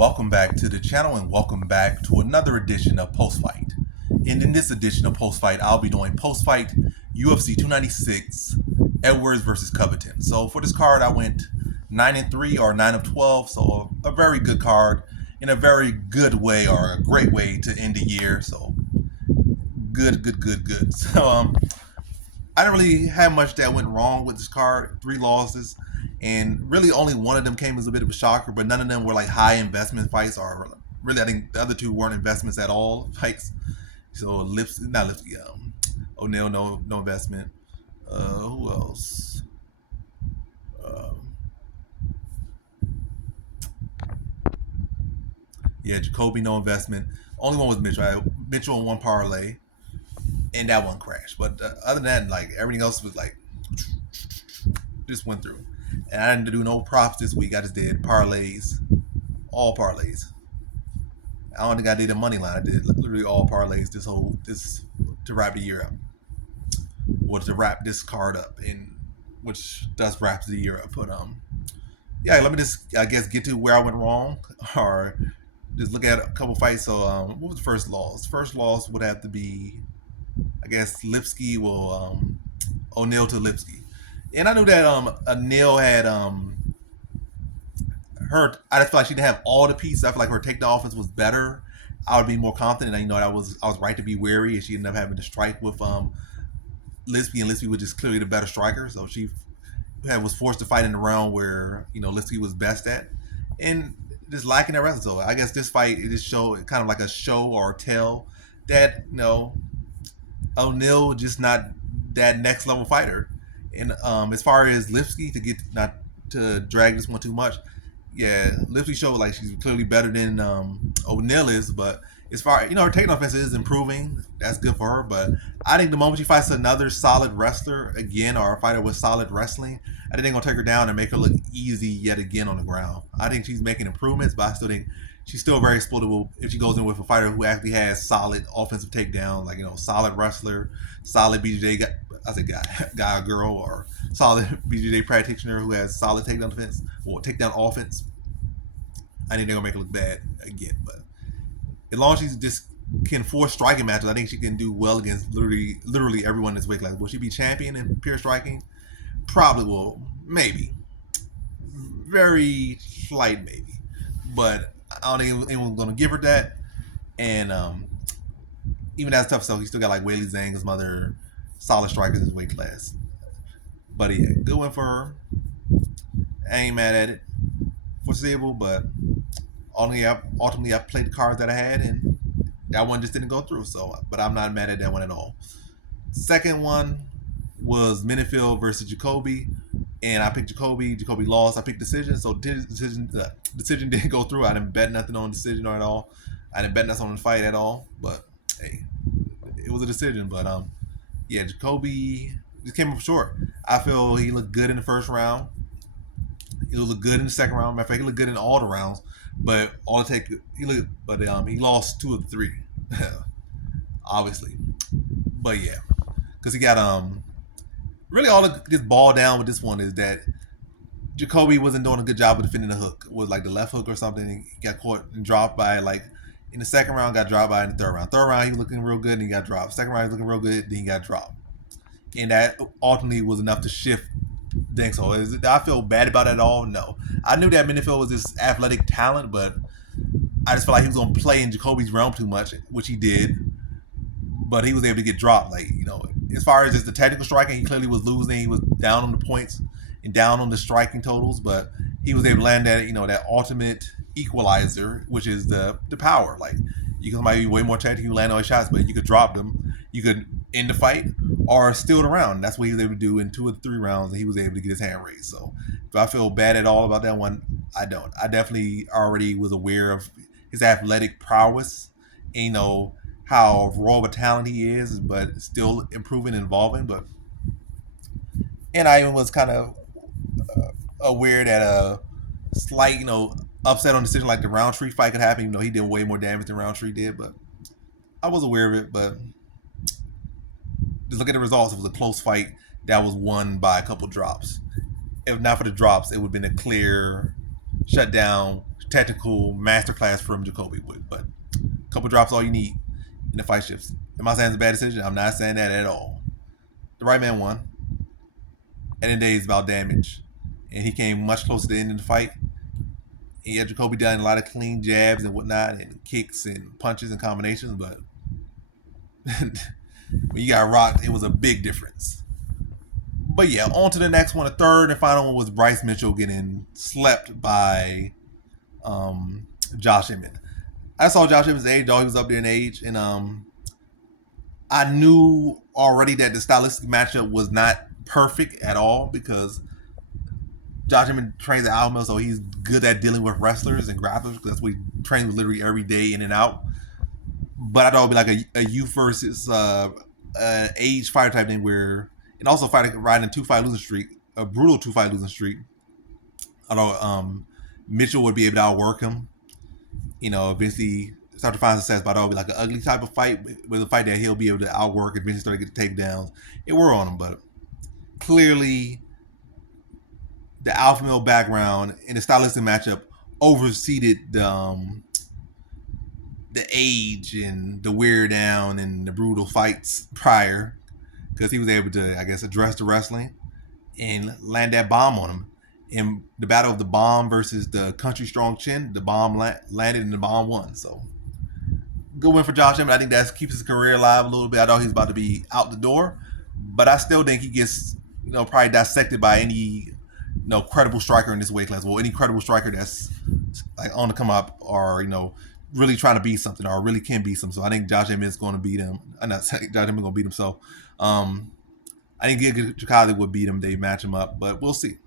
welcome back to the channel and welcome back to another edition of Post Fight. And in this edition of Post Fight, I'll be doing Post Fight UFC 296 Edwards versus Covington. So for this card, I went 9-3 or 9 of 12, so a very good card in a very good way or a great way to end the year. So good. So I didn't really have much that went wrong with this card. 3 losses, and really only one of them came as a bit of a shocker, but none of them were like high investment fights, or really I think the other 2 weren't investments at all fights. So O'Neal, no investment. Who else? Jacoby, no investment. Only one was Mitchell. Mitchell on one parlay, and that one crashed. But other than that, like everything else was like just went through. And I didn't do no props this week. I just did parlays, all parlays. I don't think I did a money line. I did literally all parlays this to wrap the year up, or to wrap this card up, in which does wrap the year up. But let me just get to where I went wrong, or just look at a couple fights. So what was the first loss? First loss would have to be, I guess, Lipsky will O'Neal to Lipsky. And I knew that O'Neal had her. I just feel like she didn't have all the pieces. I feel like her takedown offense was better. I would be more confident. And I was right to be wary, and she ended up having to strike with Lipsky, and Lipsky was just clearly the better striker. So she was forced to fight in the round where Lipsky was best at, and just lacking that wrestling. So I guess this fight, it just showed kind of like a show or tell that O'Neal just not that next level fighter. And as far as Lipsky, to get not to drag this one too much, Lipsky showed like she's clearly better than O'Neal is. But as far her takedown offense is improving, that's good for her. But I think the moment she fights another solid wrestler again, or a fighter with solid wrestling, I think they're gonna take her down and make her look easy yet again on the ground. I think she's making improvements, but I still think she's still very exploitable if she goes in with a fighter who actually has solid offensive takedown, like solid wrestler, solid BJJ guy or girl, or solid BJJ practitioner who has solid takedown defense or takedown offense. I think they're gonna make her look bad again. But as long as she just can force striking matches, I think she can do well against literally everyone in this weight class. Will she be champion in pure striking? Probably will. Maybe. Very slight maybe. But I don't think anyone's going to give her that. And even that's tough. So he still got like Weili Zhang, some other solid strikers in his weight class. But good one for her. I ain't mad at it. Foreseeable, but ultimately I played the cards that I had, and that one just didn't go through. So, but I'm not mad at that one at all. Second one was Minifield versus Jacoby, and I picked Jacoby. Jacoby lost. I picked decision, so decision didn't go through. I didn't bet nothing on decision or at all. I didn't bet nothing on the fight at all. But hey, it was a decision. But Jacoby just came up short. I feel he looked good in the first round. He looked good in the second round. Matter of fact, he looked good in all the rounds. But he lost 2 of the 3, obviously. But because he got really all that gets ball down with this one is that Jacoby wasn't doing a good job of defending the hook. It was like the left hook or something. He got caught and dropped by in the second round, got dropped by in the third round. Third round, he was looking real good, and he got dropped. Second round, he was looking real good, then he got dropped. And that ultimately was enough to shift things. So I feel bad about it at all? No. I knew that Minifield was this athletic talent, but I just felt like he was going to play in Jacoby's realm too much, which he did. But he was able to get dropped. As far as just the technical striking, he clearly was losing. He was down on the points and down on the striking totals, but he was able to land that, that ultimate equalizer, which is the power. Like, you can be way more technical, you land all his shots, but you could drop them. You could end the fight or steal the round. That's what he was able to do in 2 or 3 rounds, and he was able to get his hand raised. So, do I feel bad at all about that one? I don't. I definitely already was aware of his athletic prowess, and how raw of a talent he is, but still improving and evolving. And I even was kind of aware that a slight, upset on decision like the Roundtree fight could happen, even though he did way more damage than Roundtree did. But I was aware of it. But just look at the results. It was a close fight that was won by a couple drops. If not for the drops, it would have been a clear shutdown technical masterclass from Jacoby Wood. But a couple drops all you need in the fight shifts. Am I saying it's a bad decision? I'm not saying that at all. The right man won. And the day is about damage. And he came much closer to the end of the fight. He had Jacoby done a lot of clean jabs and whatnot, and kicks and punches and combinations, but when you got rocked, it was a big difference. But yeah, on to the next one. The third and final one was Bryce Mitchell getting slept by Josh Emmett. I saw Josh Emmett's age, though he was up there in age, and I knew already that the stylistic matchup was not perfect at all because Josh Emmett trains at Alamo, so he's good at dealing with wrestlers and grapplers because that's what he trains with literally every day in and out. But I thought it would be like a youth versus age fighter type thing where, and also riding a 2-fight losing streak, a brutal 2-fight losing streak. I thought Mitchell would be able to outwork him. Eventually start to find success, but I thought it would be like an ugly type of fight, with a fight that he'll be able to outwork and eventually start to get the takedowns. It wore on him, but clearly the alpha male background in the stylistic matchup overseeded the age and the wear down and the brutal fights prior, because he was able to, I guess, address the wrestling and land that bomb on him. In the battle of the bomb versus the country strong chin, the bomb landed and the bomb won. So good win for Josh Emmett. I think that keeps his career alive a little bit. I thought he was about to be out the door, but I still think he gets, probably dissected by any, credible striker in this weight class. Well, any credible striker that's like on the come up, or really trying to beat something, or really can beat something. So I think Josh Emmett is going to beat him. I'm not saying Josh Emmett going to beat him. So I think Giga Chikadze would beat him. They match him up, but we'll see.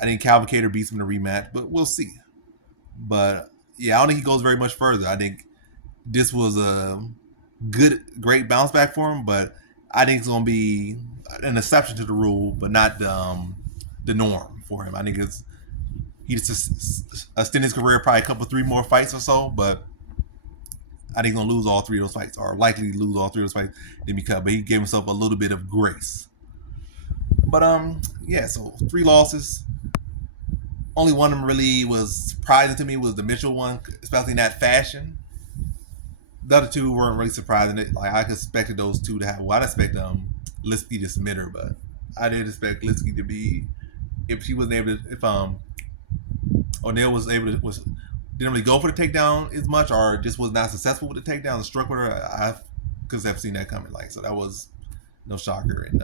I think Calvin Kattar beats him in a rematch, but we'll see. But yeah, I don't think he goes very much further. I think this was a great bounce back for him, but I think it's going to be an exception to the rule, but not the norm for him. I think he just extended his career probably a 3 more fights or so, but I think he's going to lose all 3 of those fights, or likely lose all 3 of those fights, then be cut. But he gave himself a little bit of grace. But yeah, so 3 losses. Only one of them really was surprising to me was the Mitchell one, especially in that fashion. The other 2 weren't really surprising. Like I expected those 2 to have. Well, I expect Lipsky to submit her, but I did expect Lipsky to be, if she wasn't able to, if O'Neal was able to, didn't really go for the takedown as much, or just was not successful with the takedown and struck with her, I could have seen that coming. Like, so that was no shocker, and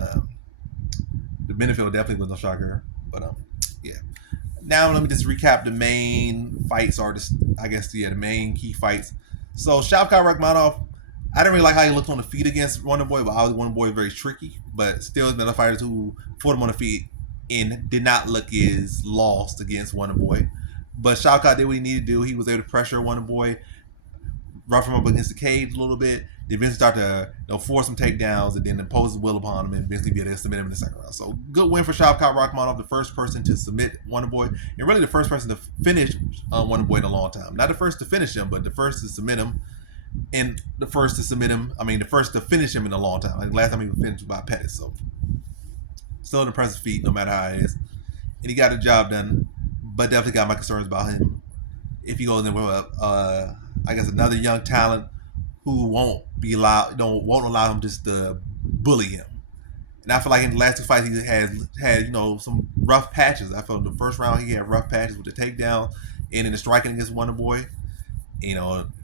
the Benefield definitely was no shocker. But yeah. Now let me just recap the main fights, or just, I guess, the main key fights. So Shavkat Rakhmonov, I didn't really like how he looked on the feet against Wonderboy, but obviously Wonderboy is very tricky. But still, there's been other fighters who fought him on the feet and did not look as lost against Wonderboy. But Shavkat did what he needed to do. He was able to pressure Wonderboy, rough him up against the cage a little bit. They eventually start to force some takedowns and then impose his will upon him and eventually be able to submit him in the second round. So good win for Shavkat Rakhmonov, the first person to submit Wonderboy, and really the first person to finish Wonderboy in a long time. Not the first to finish him, but the first to submit him, and the first to submit him. I mean, the first to finish him in a long time. Like last time he was finished by Pettis. So still an impressive feat, no matter how it is. And he got the job done, but definitely got my concerns about him if he goes in with I guess another young talent who won't allow him just to bully him. And I feel like in the last 2 fights he had some rough patches. I felt in the first round he had rough patches with the takedown and in the striking against Wonderboy.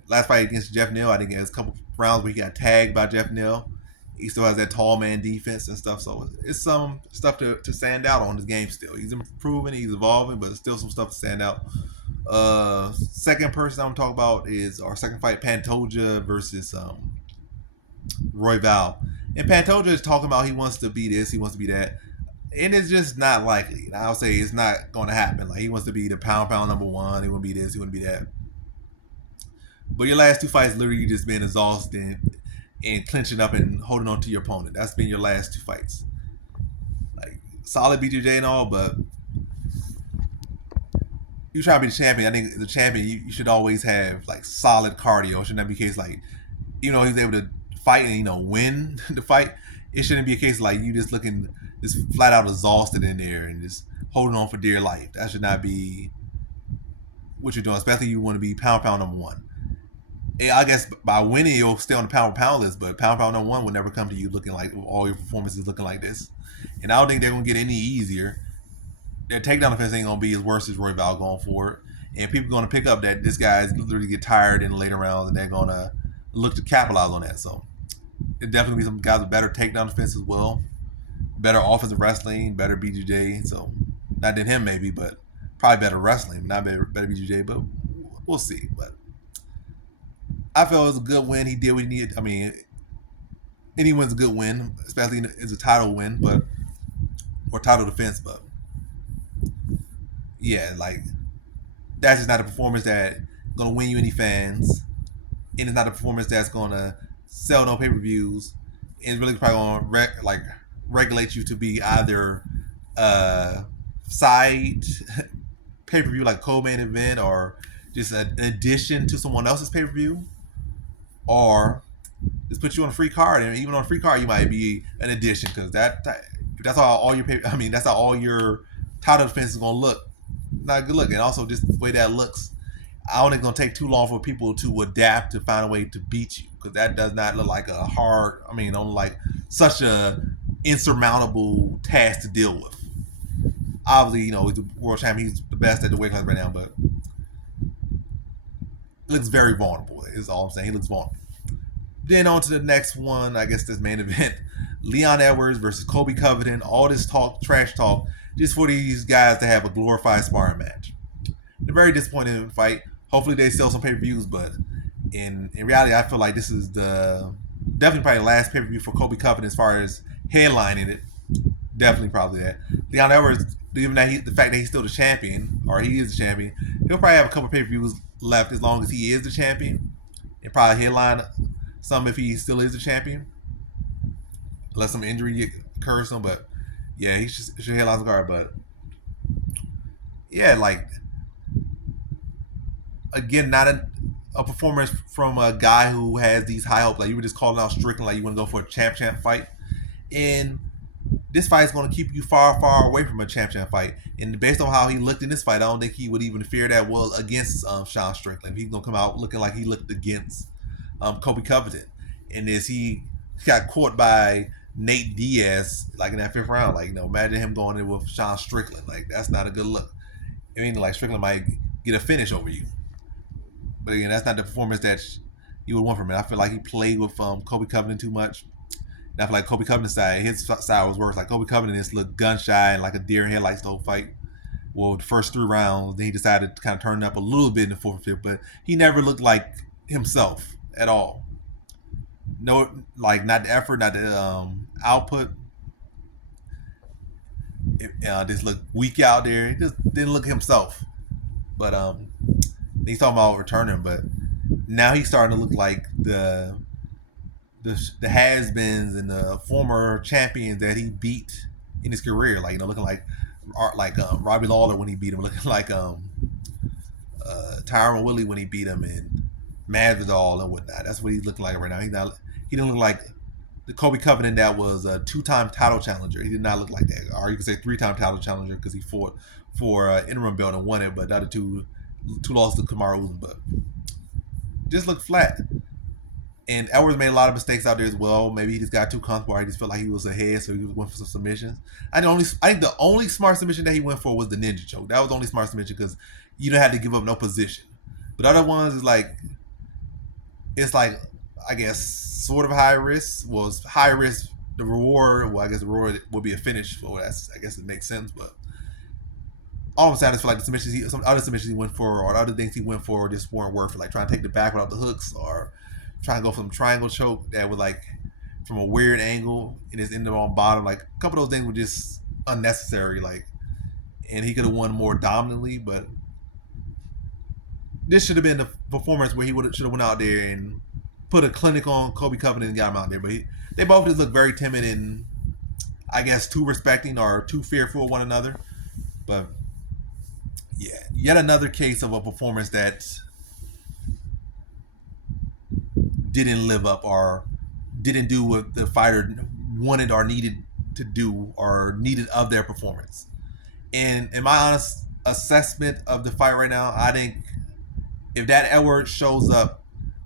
Last fight against Jeff Neal, I think he has a couple rounds where he got tagged by Jeff Neal. He still has that tall man defense and stuff, so it's some stuff to stand out on his game still. He's improving, he's evolving, but still some stuff to stand out. Second person I'm talking about is our second fight, Pantoja versus Roy Val. And Pantoja is talking about he wants to be this, he wants to be that, and it's just not likely. I'll say it's not going to happen. Like, he wants to be the pound number 1. He want to be this, he want to be that. But your last 2 fights, literally you just been exhausted and clinching up and holding on to your opponent. That's been your last 2 fights. Like, solid BJJ and all, but you try to be the champion. I think the champion, you should always have like solid cardio. It should not be a case like, he's able to fight and win the fight. It shouldn't be a case like you just looking just flat out exhausted in there and just holding on for dear life. That should not be what you're doing, especially you want to be pound for pound number one. And I guess by winning you'll stay on the pound for pound list, but pound for pound number one will never come to you looking like all your performances looking like this. And I don't think they're gonna get any easier. Their takedown defense ain't gonna be as worse as Royval going forward. And people are gonna pick up that this guy's literally get tired in the later rounds, and they're gonna look to capitalize on that. So it definitely be some guys with better takedown defense as well, better offensive wrestling, better BJJ. So not than him maybe, but probably better wrestling, not better BJJ. But we'll see. But I felt it was a good win. He did what he needed. I mean, any win's a good win, especially as a title win, but or title defense. But yeah, like that's just not a performance that's gonna win you any fans, and it's not a performance that's gonna sell no pay per views. And it's really probably gonna regulate you to be either side pay per view like co-main event, or just an addition to someone else's pay per view, or just put you on a free card. And even on a free card, you might be an addition because that's how all your that's how all your title defense is gonna look. Not a good look, and also just the way that looks. I don't think it's gonna take too long for people to adapt to find a way to beat you, because that does not look like a hard. I mean, on like such a insurmountable task to deal with. Obviously, you know, he's the world champion. He's the best at the weight class right now, but looks very vulnerable. Is all I'm saying. He looks vulnerable. Then on to the next one. I guess this main event: Leon Edwards versus Colby Covington. All this talk, trash talk, just for these guys to have a glorified sparring match. A very disappointing fight. Hopefully they sell some pay-per-views, but in reality, I feel like this is definitely probably the last pay-per-view for Colby Covington as far as headlining it. Definitely probably that. Leon Edwards, given that the fact that he's still the champion, or he is the champion, he'll probably have a couple pay-per-views left as long as he is the champion, and probably headline some if he still is the champion, unless some injury occurs to him. But yeah, he should headline the card. But yeah, like again, not a performance from a guy who has these high hopes. Like you were just calling out Strickland, like you want to go for a champ fight, and this fight is going to keep you far away from a champ fight. And based on how he looked in this fight, I don't think he would even fear that well against Sean Strickland. He's going to come out looking like he looked against Colby Covington. And as he got caught by Nate Diaz, like in that fifth round, like, you know, imagine him going in with Sean Strickland. Like, that's not a good look. I mean, like, Strickland might get a finish over you. But again, that's not the performance that you would want from him. I feel like he played with Colby Covington too much. And I feel like Colby Covington's side, his side was worse. Like Colby Covington just looked gun shy and like a deer in headlights the whole fight. Well, the first 3 rounds, then he decided to kind of turn up a little bit in the 4th and 5th, but he never looked like himself at all. No, like not the effort, not the output. It just looked weak out there. He just didn't look himself. But he's talking about returning, but now he's starting to look like the has-beens and the former champions that he beat in his career, like, you know, looking like Robbie Lawler when he beat him, looking like Tyron Woodley when he beat him, and Masvidal and whatnot. That's what he's looking like right now. He didn't look like the Colby Covington that was a 2-time title challenger. He did not look like that. Or you could say 3-time title challenger because he fought for interim belt and won it, but the other two losses to Kamaru Usman. But just looked flat. And Edwards made a lot of mistakes out there as well. Maybe he just got too comfortable. He just felt like he was ahead, so he went for some submissions. I think the only smart submission that he went for was the ninja choke. That was the only smart submission because you don't have to give up no position. But other ones is like, it's like, I guess, sort of high risk. Well, it's high risk. The reward, well, I guess the reward would be a finish. So I guess it makes sense. But all I'm saying is, feel like some other submissions he went for, or other things he went for, just weren't worth it. Like trying to take the back without the hooks, or trying to go for some triangle choke that was like from a weird angle and it's in the wrong bottom. Like a couple of those things were just unnecessary. Like, and he could have won more dominantly, but this should have been the performance where he should have went out there and put a clinic on Colby Covington and got him out there. But they both just look very timid and, I guess, too respecting or too fearful of one another. But yeah, yet another case of a performance that didn't live up or didn't do what the fighter wanted or needed to do or needed of their performance. And in my honest assessment of the fight right now, I think If that Edwards shows up,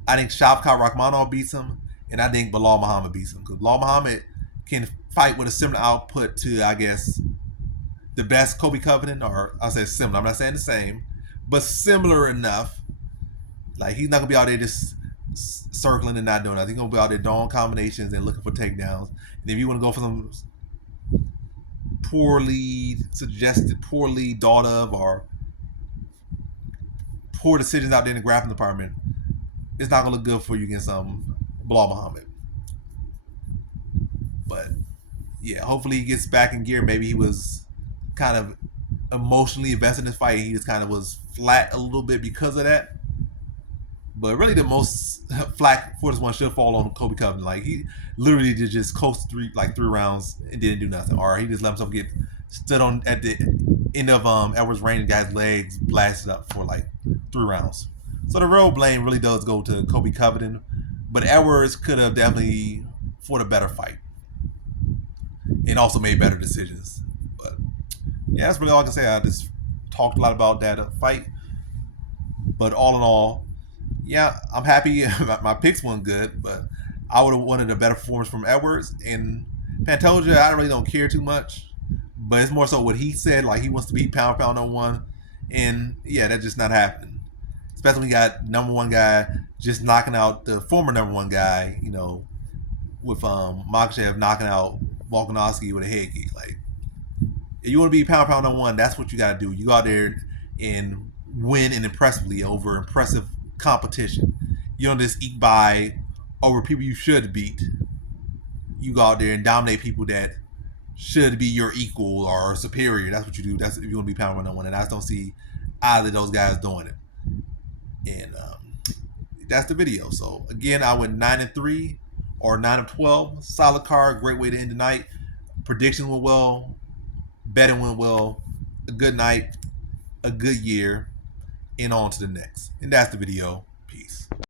I think Shavkat Rakhmonov beats him, and I think Bilal Muhammad beats him because Bilal Muhammad can fight with a similar output to, I guess, the best Kobe Covington, or I'll say similar. I'm not saying the same, but similar enough. Like he's not gonna be out there just circling and not doing nothing. He's gonna be out there doing combinations and looking for takedowns. And if you want to go for some poorly suggested, poorly thought of, or poor decisions out there in the grappling department, it's not gonna look good for you against Bilal Muhammad. But yeah, hopefully he gets back in gear. Maybe he was kind of emotionally invested in this fight. He just kind of was flat a little bit because of that. But really, the most flack for this one should fall on Kobe Covington. Like he literally did just coast three rounds and didn't do nothing, or he just let himself get stood on at the end of Edwards' reign and got his legs blasted up for like 3 rounds. So the real blame really does go to Kobe Covington, but Edwards could have definitely fought a better fight and also made better decisions. But yeah, that's really all I can say. I just talked a lot about that fight, but all in all, yeah, I'm happy. My picks weren't good, but I would have wanted a better performance from Edwards. And Pantoja, I really don't care too much, but it's more so what he said. Like he wants to be pound for pound number one, and yeah, that's just not happening. Especially when you got number one guy just knocking out the former number one guy. You know, with Makhachev knocking out Volkanovski with a head kick. Like, if you want to be pound for pound number one, that's what you got to do. You go out there and win and impressively over impressive competition. You don't just eke by over people you should beat. You go out there and dominate people that should be your equal or superior. That's what you do. That's if you want to be pound for number one. And I just don't see either of those guys doing it. And that's the video. So again, I went 9-3 or 9-12. Solid card. Great way to end the night. Predictions went well. Betting went well. A good night. A good year. And on to the next. And that's the video. Peace.